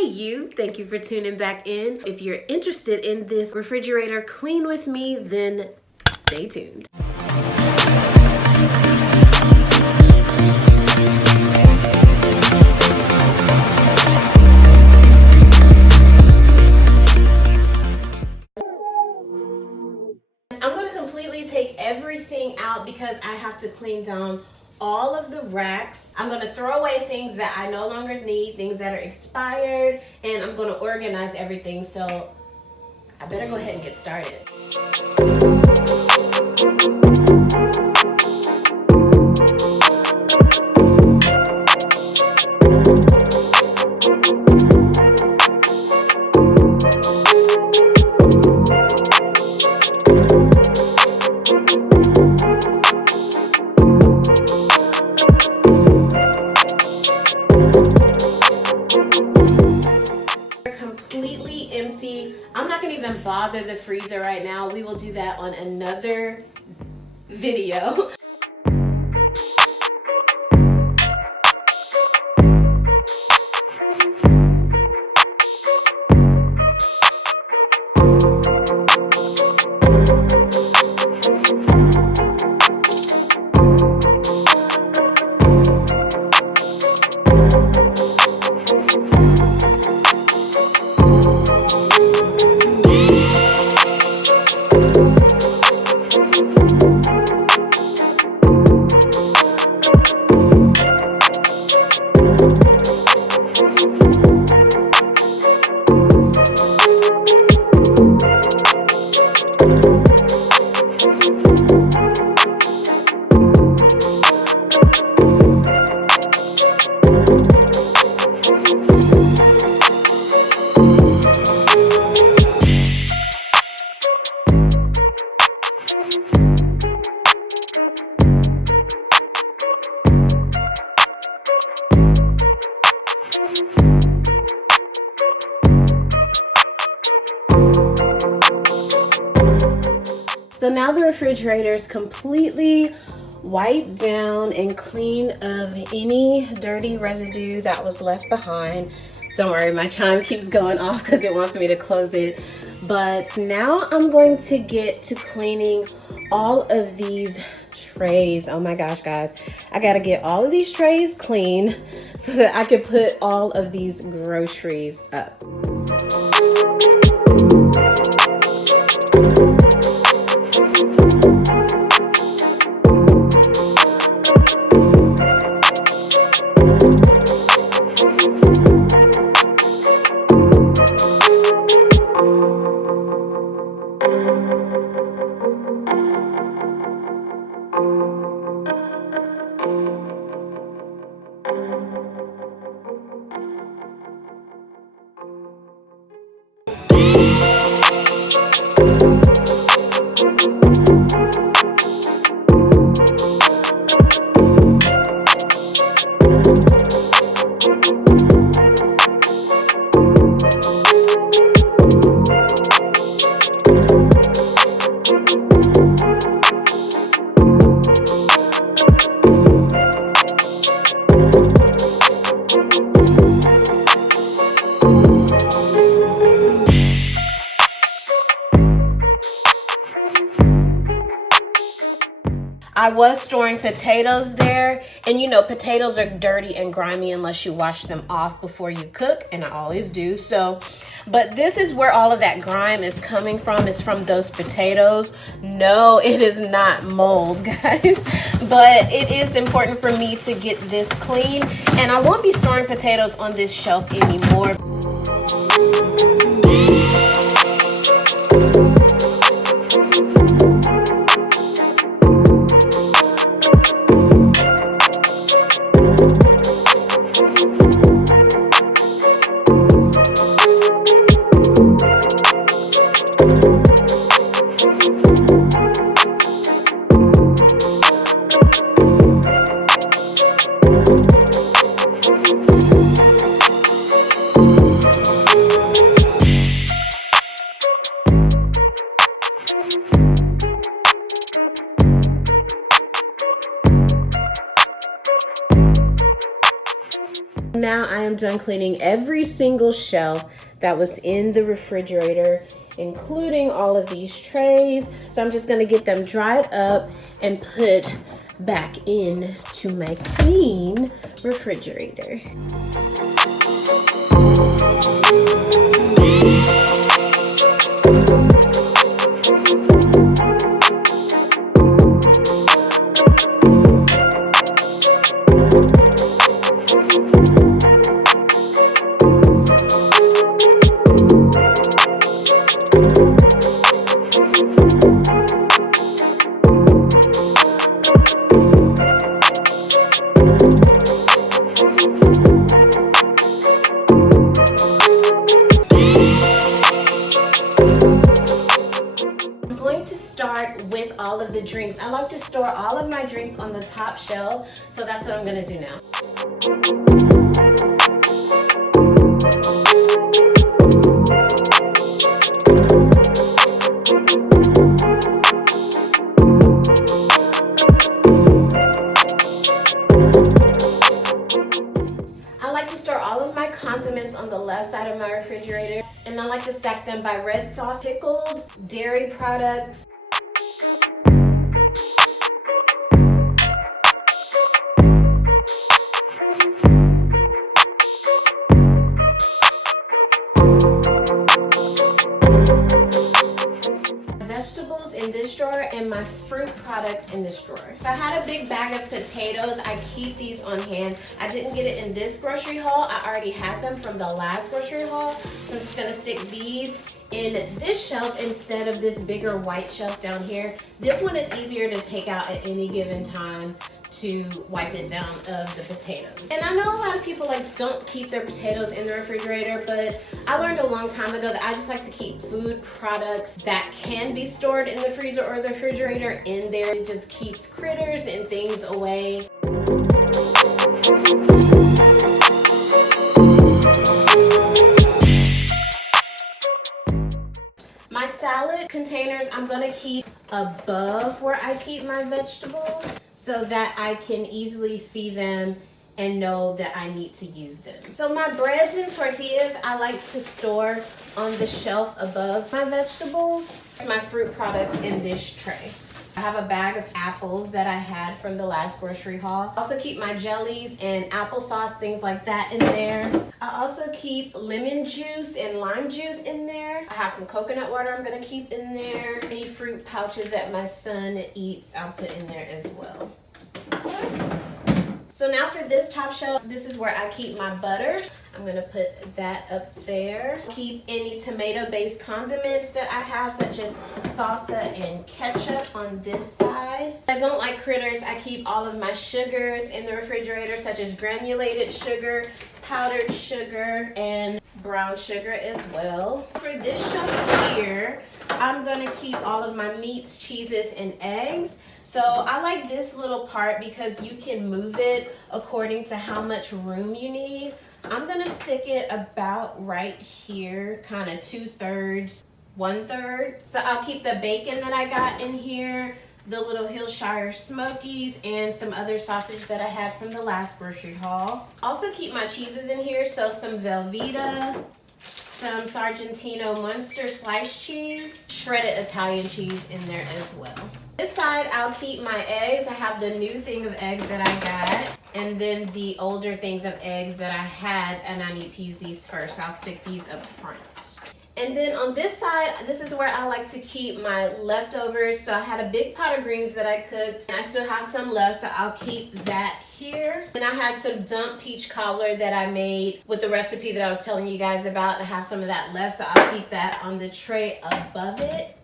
Hey you, thank you for tuning back in. If you're interested in this refrigerator clean with me, then stay tuned. I'm going to completely take everything out because I have to clean down all of the racks. I'm going to throw away things that I no longer need, things that are expired, and I'm going to organize everything. So I better go ahead and get started. Completely empty. I'm not gonna even bother the freezer right now. We will do that on another video. So now the refrigerator is completely wiped down and clean of any dirty residue that was left behind. Don't worry, my chime keeps going off because it wants me to close it. But now I'm going to get to cleaning all of these trays. Oh my gosh, guys. I gotta get all of these trays clean so that I can put all of these groceries up. I was storing potatoes there, and you know potatoes are dirty and grimy unless you wash them off before you cook, and I always do. So, but this is where all of that grime is coming from. It's from those potatoes. No, it is not mold, guys, but it is important for me to get this clean, and I won't be storing potatoes on this shelf anymore. now I am done cleaning every single shelf that was in the refrigerator, including all of these trays. So I'm just gonna get them dried up and put back into my clean refrigerator. With all of the drinks. I like to store all of my drinks on the top shelf, so that's what I'm gonna do now. I like to store all of my condiments on the left side of my refrigerator, and I like to stack them by red sauce, pickled, dairy products, vegetables in this drawer, and my fruit products in this drawer. So I had a big bag of potatoes. I keep these on hand. I didn't get it in this grocery haul. I already had them from the last grocery haul. So I'm just gonna stick these in this shelf instead of this bigger white shelf down here. This one is easier to take out at any given time to wipe it down of the potatoes. And I know a lot of people don't keep their potatoes in the refrigerator, but I learned a long time ago that I just like to keep food products that can be stored in the freezer or the refrigerator in there. It just keeps critters and things away. My salad containers, I'm gonna keep above where I keep my vegetables so that I can easily see them and know that I need to use them. So my breads and tortillas, I like to store on the shelf above my vegetables. My fruit products in this tray. I have a bag of apples that I had from the last grocery haul. I also keep my jellies and applesauce, things like that in there. I also keep lemon juice and lime juice in there. I have some coconut water I'm gonna keep in there. Any fruit pouches that my son eats, I'll put in there as well. So now for this top shelf, this is where I keep my butter. I'm gonna put that up there. Keep any tomato-based condiments that I have, such as salsa and ketchup on this side. I don't like critters. I keep all of my sugars in the refrigerator, such as granulated sugar, powdered sugar, and brown sugar as well. For this shelf here, I'm gonna keep all of my meats, cheeses, and eggs. So I like this little part because you can move it according to how much room you need. I'm gonna stick it about right here, kind of 2/3, 1/3. So I'll keep the bacon that I got in here, the little Hillshire Smokies, and some other sausage that I had from the last grocery haul. Also keep my cheeses in here, so some Velveeta, some Sargentino Munster sliced cheese, shredded Italian cheese in there as well. This side, I'll keep my eggs. I have the new thing of eggs that I got, and then the older things of eggs that I had, and I need to use these first. I'll stick these up front. And then on this side, this is where I like to keep my leftovers. So I had a big pot of greens that I cooked, and I still have some left, so I'll keep that here. And I had some dumped peach cobbler that I made with the recipe that I was telling you guys about. I have some of that left, so I'll keep that on the tray above it.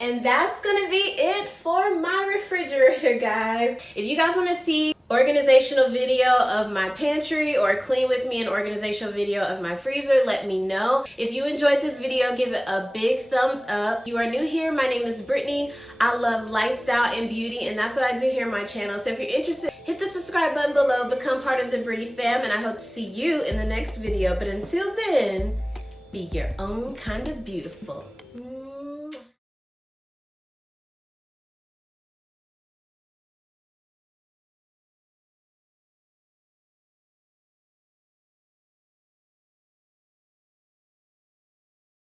And that's gonna be it for my refrigerator, guys. If you guys wanna see organizational video of my pantry or clean with me an organizational video of my freezer, let me know. If you enjoyed this video, give it a big thumbs up. If you are new here, my name is Brittany. I love lifestyle and beauty, and that's what I do here on my channel. So if you're interested, hit the subscribe button below, become part of the Brittany fam, and I hope to see you in the next video. But until then, be your own kind of beautiful.